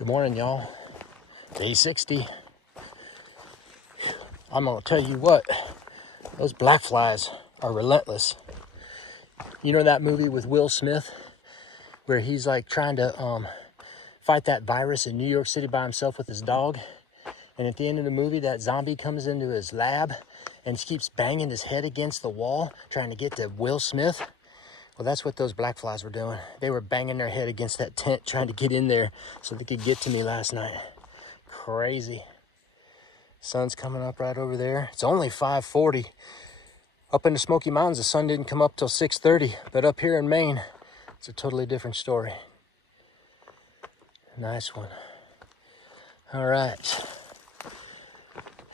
Good morning, y'all. Day 60. I'm gonna tell you what, those black flies are relentless. You know that movie with Will Smith where he's like trying to fight that virus in New York City by himself with his dog, and at the end of the movie that zombie comes into his lab and keeps banging his head against the wall trying to get to Will Smith? Well, that's what those black flies were doing. They were banging their head against that tent trying to get in there so they could get to me last night. Crazy. Sun's coming up right over there. It's only 5:40. Up in the Smoky Mountains, the sun didn't come up till 6:30. But up here in Maine, it's a totally different story. Nice one. All right.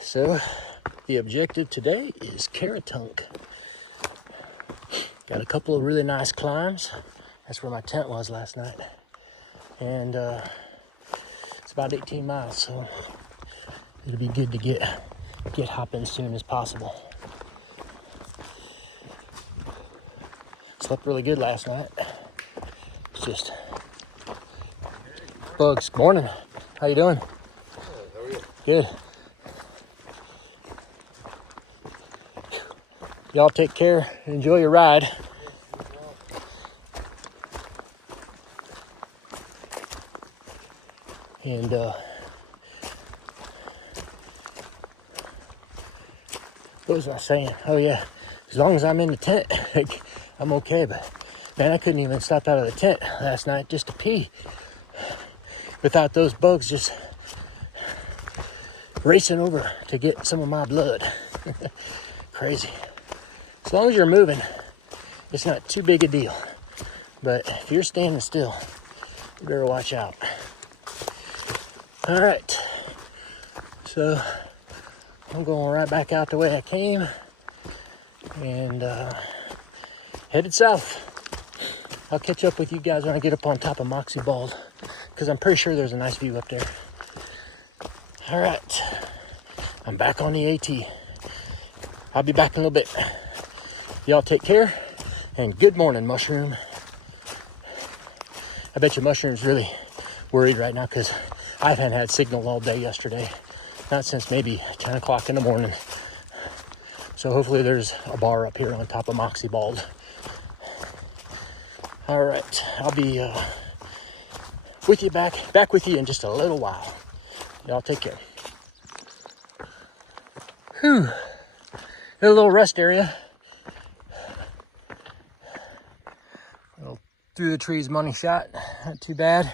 So, the objective today is Caratunk. Got a couple of really nice climbs. That's where my tent was last night. And it's about 18 miles, so it'll be good to get hopping as soon as possible. Slept really good last night. It's just bugs. Morning. How you doing? Good. How are you? Good. Y'all take care. Enjoy your ride. And what was I saying? Oh yeah, as long as I'm in the tent, I'm okay. But man, I couldn't even step out of the tent last night just to pee without those bugs just racing over to get some of my blood. Crazy. As long as you're moving, it's not too big a deal. But if you're standing still, you better watch out. All right. So I'm going right back out the way I came and headed south. I'll catch up with you guys when I get up on top of Moxie Bald because I'm pretty sure there's a nice view up there. All right. I'm back on the AT. I'll be back in a little bit. Y'all take care, and good morning, Mushroom. I bet your Mushroom's really worried right now because I haven't had signal all day yesterday. Not since maybe 10 o'clock in the morning. So hopefully there's a bar up here on top of Moxie Bald. All right, I'll be with you back with you in just a little while. Y'all take care. Whew. Got a little rest area. Through the trees money shot, not too bad.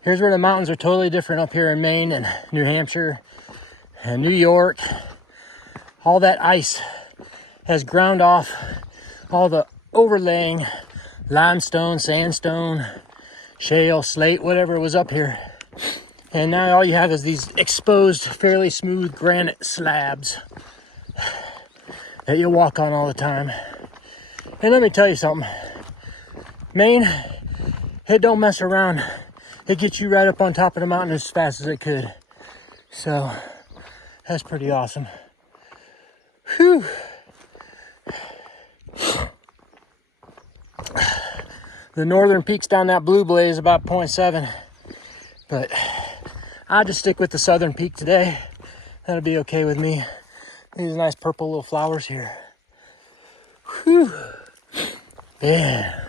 Here's where the mountains are totally different up here in Maine and New Hampshire and New York. All that ice has ground off all the overlaying limestone, sandstone, shale, slate, whatever was up here. And now all you have is these exposed, fairly smooth granite slabs that you walk on all the time. And let me tell you something, Maine, it don't mess around. It gets you right up on top of the mountain as fast as it could. So, that's pretty awesome. Whew. The northern peaks down that blue blaze about 0.7. But I'll just stick with the southern peak today. That'll be okay with me. These nice purple little flowers here. Whew. Yeah.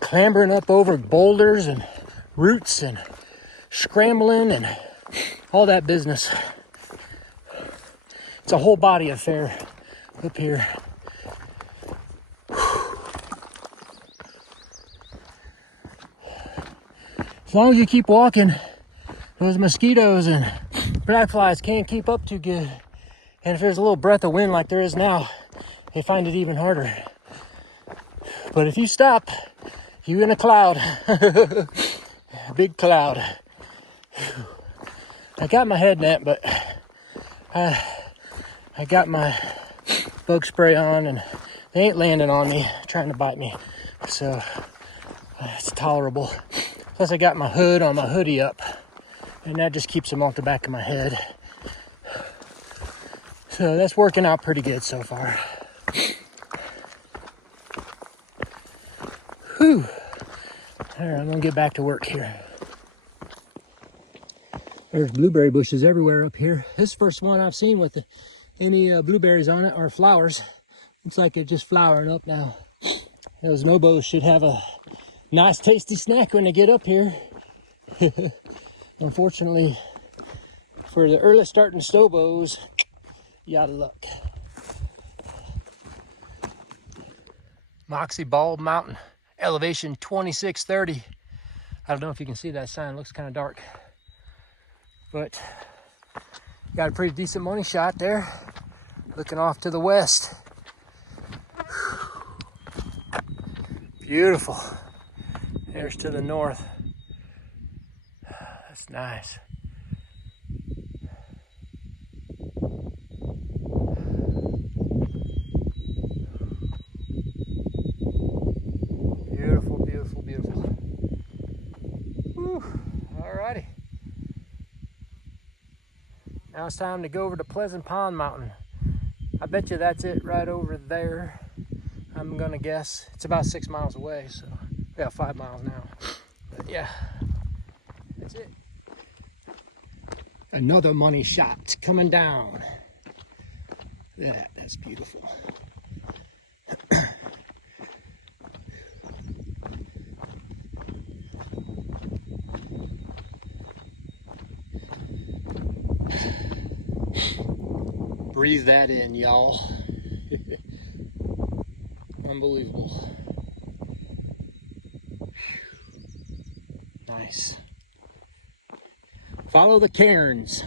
Clambering up over boulders and roots and scrambling and all that business. It's a whole body affair up here. As long as you keep walking, those mosquitoes and black flies can't keep up too good. And if there's a little breath of wind like there is now, they find it even harder. But if you stop, you're in a cloud. A big cloud. I got my head net, but I got my bug spray on and they ain't landing on me, trying to bite me. So it's tolerable. Plus I got my hood on my hoodie up and that just keeps them off the back of my head. So that's working out pretty good so far. Whew. All right, I'm gonna get back to work here. There's blueberry bushes everywhere up here. This is the first one I've seen with any blueberries on it or flowers. Looks like they're just flowering up now. Those nobos should have a nice tasty snack when they get up here. Unfortunately, for the early starting stobos, you out of luck. Moxie Bald Mountain, elevation 2630. I don't know if you can see that sign, it looks kind of dark. But got a pretty decent money shot there, looking off to the west. Beautiful. There's to the north. That's nice. Beautiful, beautiful, beautiful. Whew. Alrighty. Now it's time to go over to Pleasant Pond Mountain. I bet you that's it right over there. I'm gonna guess. It's about 6 miles away, so we got 5 miles now. But yeah, that's it. Another money shot coming down. Look at that, that's beautiful. Breathe that in, y'all. Unbelievable. Nice. Follow the cairns.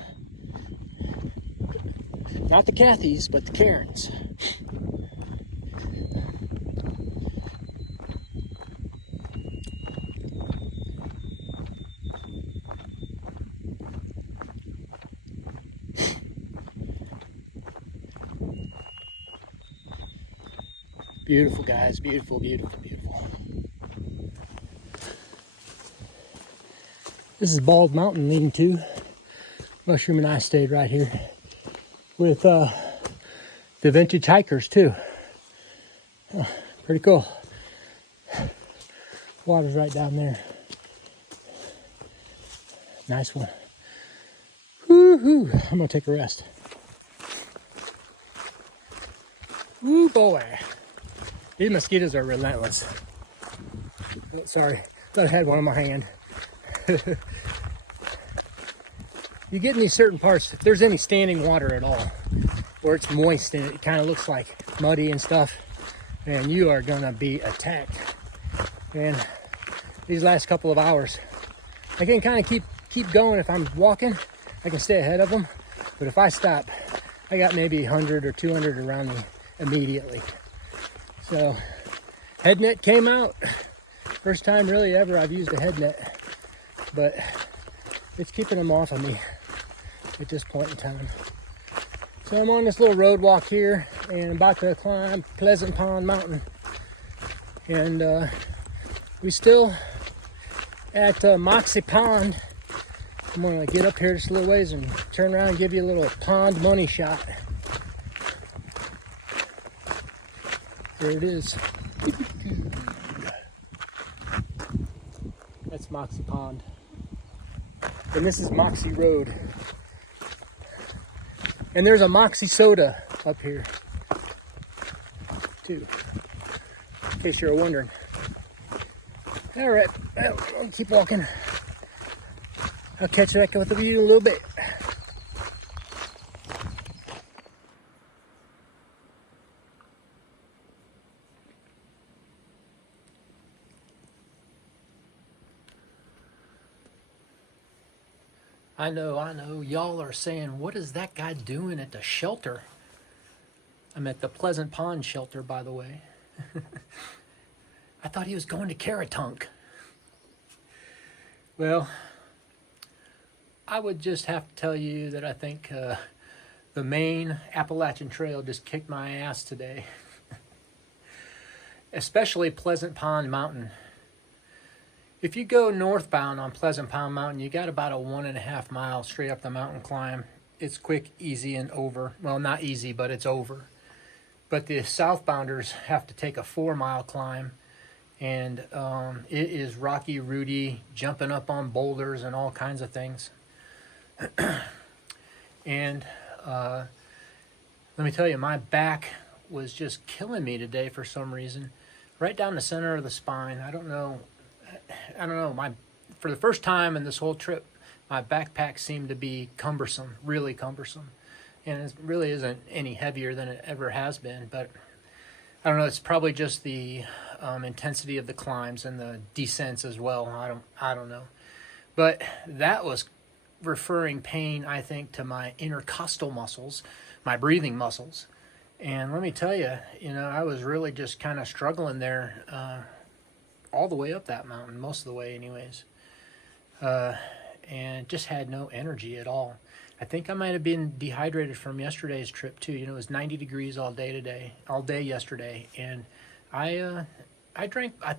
Not the Cathys, but the cairns. Beautiful, guys. Beautiful, beautiful, beautiful. This is Bald Mountain lean-to. Mushroom and I stayed right here with the vintage hikers too. Pretty cool. Water's right down there. Nice one. Woo-hoo. I'm gonna take a rest. Woo boy. These mosquitoes are relentless. Oh, sorry, thought I had one in my hand. You get in these certain parts, if there's any standing water at all, or it's moist and it kind of looks like muddy and stuff, and you are gonna be attacked. And these last couple of hours, I can kind of keep going. If I'm walking, I can stay ahead of them. But if I stop, I got maybe 100 or 200 around me immediately. So, head net came out. First time really ever I've used a head net, but it's keeping them off of me at this point in time. So I'm on this little road walk here and I'm about to climb Pleasant Pond Mountain. And we still at Moxie Pond. I'm gonna get up here just a little ways and turn around and give you a little pond money shot. There it is. That's Moxie Pond. And this is Moxie Road. And there's a Moxie soda up here, too, in case you're wondering. All right, well, I'll keep walking. I'll catch back with you in a little bit. I know, y'all are saying, what is that guy doing at the shelter? I'm at the Pleasant Pond shelter, by the way. I thought he was going to Caratunk. Well, I would just have to tell you that I think the main Appalachian Trail just kicked my ass today. Especially Pleasant Pond Mountain. If you go northbound on Pleasant Pond Mountain, you got about a 1.5 mile straight up the mountain climb. It's quick, easy, and over. Well, not easy, but it's over. But the southbounders have to take a 4 mile climb, And it is rocky, rooty, jumping up on boulders and all kinds of things. And let me tell you, my back was just killing me today for some reason, right down the center of the spine. I don't know. For the first time in this whole trip, my backpack seemed to be cumbersome, really cumbersome, and it really isn't any heavier than it ever has been. But I don't know. It's probably just the intensity of the climbs and the descents as well. I don't know. But that was referring pain, I think, to my intercostal muscles, my breathing muscles. And let me tell you, I was really just kind of struggling there all the way up that mountain, most of the way anyways. And just had no energy at all. I think I might have been dehydrated from yesterday's trip too. It was 90 degrees all day yesterday. And I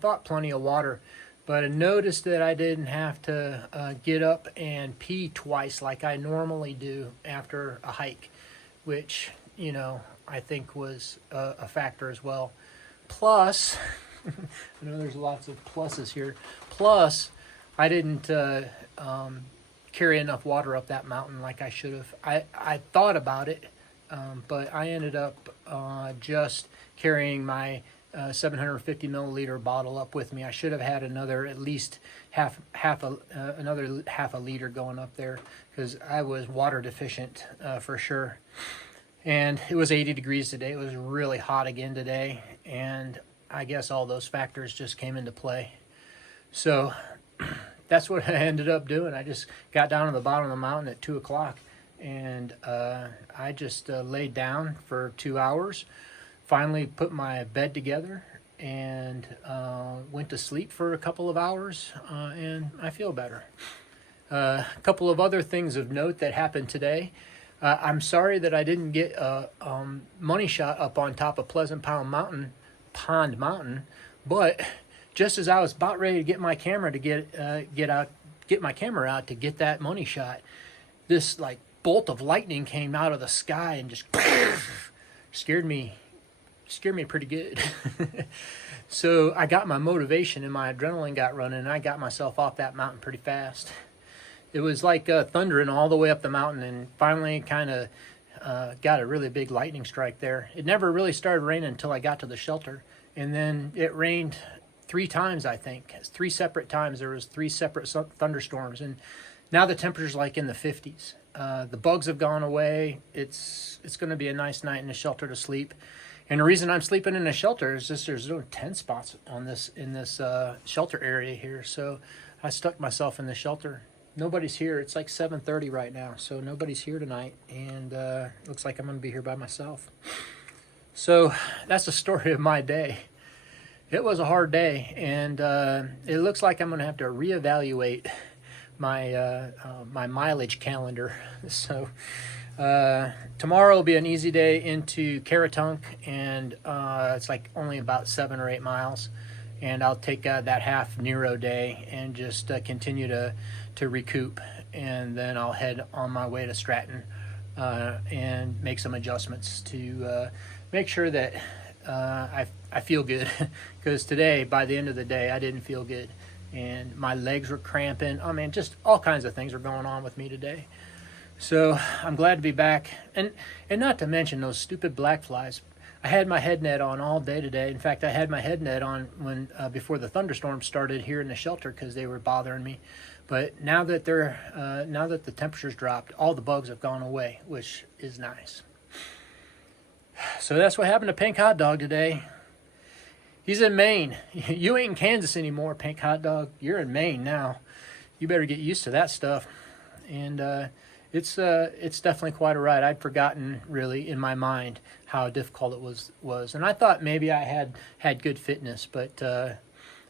thought plenty of water, but I noticed that I didn't have to get up and pee twice like I normally do after a hike, which, I think was a factor as well. Plus, I know there's lots of pluses here. Plus, I didn't carry enough water up that mountain like I should have. I thought about it, but I ended up just carrying my 750 milliliter bottle up with me. I should have had another at least another half a liter going up there, because I was water deficient for sure. And it was 80 degrees today. It was really hot again today, and I guess all those factors just came into play. So that's what I ended up doing. I just got down to the bottom of the mountain at 2 o'clock, and I just laid down for 2 hours, finally put my bed together, and went to sleep for a couple of hours, and I feel better. A couple of other things of note that happened today. I'm sorry that I didn't get a money shot up on top of Pleasant Pond Mountain, but just as I was about ready to get my camera to get my camera out to get that money shot, this like bolt of lightning came out of the sky and just scared me pretty good. So I got my motivation and my adrenaline got running, and I got myself off that mountain pretty fast. It was like thundering all the way up the mountain, and finally kind of got a really big lightning strike there. It never really started raining until I got to the shelter, and then it rained 3 times, I think. 3 separate times. There was 3 separate thunderstorms, and now the temperature's like in the 50s. The bugs have gone away. It's going to be a nice night in the shelter to sleep. And the reason I'm sleeping in a shelter is just there's no tent spots in this shelter area here, so I stuck myself in the shelter. Nobody's here. It's like 7:30 right now, so nobody's here tonight, and looks like I'm going to be here by myself. So that's the story of my day. It was a hard day, and it looks like I'm going to have to reevaluate my my mileage calendar. So tomorrow will be an easy day into Caratunk, and it's like only about 7 or 8 miles, and I'll take that half Nero day and just continue to recoup, and then I'll head on my way to Stratton and make some adjustments to make sure that I feel good, because today, by the end of the day, I didn't feel good, and my legs were cramping. I mean, just all kinds of things are going on with me today. So I'm glad to be back, and not to mention those stupid black flies. I had my head net on all day today. In fact, I had my head net on when before the thunderstorm started here in the shelter, because they were bothering me. But now that the temperatures dropped, all the bugs have gone away, which is nice. So that's what happened to Pink Hot Dog today. He's in Maine. You ain't in Kansas anymore, Pink Hot Dog. You're in Maine now. You better get used to that stuff. And it's definitely quite a ride. I'd forgotten, really, in my mind, how difficult it was. And I thought maybe I had good fitness, but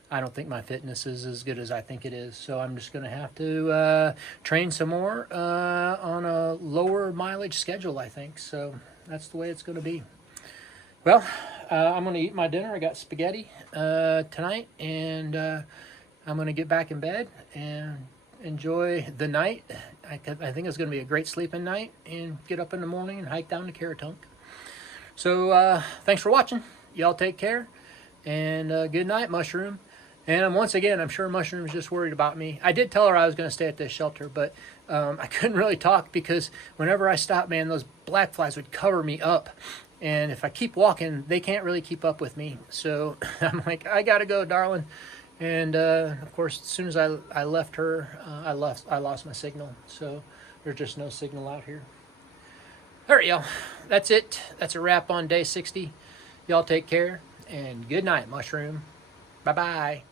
I don't think my fitness is as good as I think it is. So I'm just going to have to train some more on a lower mileage schedule, I think. So that's the way it's going to be. Well, I'm going to eat my dinner. I got spaghetti tonight, and I'm going to get back in bed and enjoy the night. I think it's going to be a great sleeping night, and get up in the morning and hike down to Caratunk. So thanks for watching. Y'all take care, And good night, Mushroom. And once again, I'm sure Mushroom's just worried about me. I did tell her I was going to stay at this shelter, but I couldn't really talk because whenever I stopped, man, those black flies would cover me up. And if I keep walking, they can't really keep up with me. So I'm like, I got to go, darling. And of course, as soon as I left her, I lost my signal. So there's just no signal out here. All right, y'all. That's it. That's a wrap on day 60. Y'all take care, and good night, Mushroom. Bye-bye.